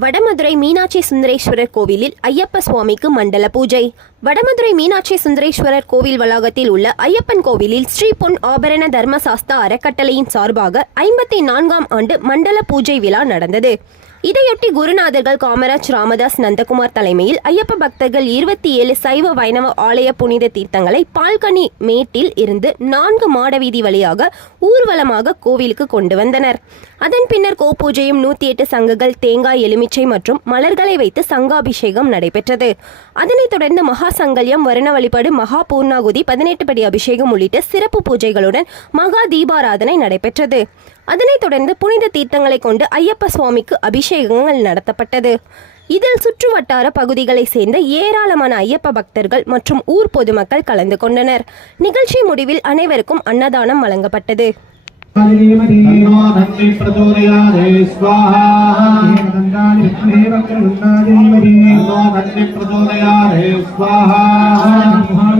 வடமதுரை மீனாட்சி சுந்தரேஸ்வரர் கோவிலில் ஐயப்ப சுவாமிக்கு மண்டல பூஜை. வடமதுரை மீனாட்சி சுந்தரேஸ்வரர் கோவில் வளாகத்தில் உள்ள ஐயப்பன் கோவிலில் ஸ்ரீ பொன் ஆபரண தர்மசாஸ்தா அறக்கட்டளையின் சார்பாக 54ஆம் ஆண்டு மண்டல பூஜை விழா நடந்தது. இதையொட்டி குருநாதர்கள் காமராஜ் ராமதாஸ் நந்தகுமார் தலைமையில் ஐயப்ப பக்தர்கள் 27 சைவ வைணவ ஆலய புனித தீர்த்தங்களை பால்கனி மேட்டில் இருந்து 4 மாட வீதி வழியாக ஊர்வலமாக கோவிலுக்கு கொண்டு வந்தனர். அதன் பின்னர் கோபூஜையும் 108 சங்குகள், தேங்காய், எலுமிச்சை மற்றும் மலர்களை வைத்து சங்காபிஷேகம் நடைபெற்றது. அதனைத் தொடர்ந்து மகா சங்கல்யம், வருண வழிபாடு, மகா பூர்ணாகுதி, 18 படி அபிஷேகம் உள்ளிட்ட சிறப்பு பூஜைகளுடன் மகா தீபாராதனை நடைபெற்றது. அதனைத் தொடர்ந்து புனித தீர்த்தங்களை கொண்டு ஐயப்ப சுவாமிக்கு அபிஷேகங்கள் நடத்தப்பட்டது. இதில் சுற்றுவட்டார பகுதிகளை சேர்ந்த ஏராளமான ஐயப்ப பக்தர்கள் மற்றும் ஊர் பொதுமக்கள் கலந்து கொண்டனர். நிகழ்ச்சி முடிவில் அனைவருக்கும் அன்னதானம் வழங்கப்பட்டது. स्वाहा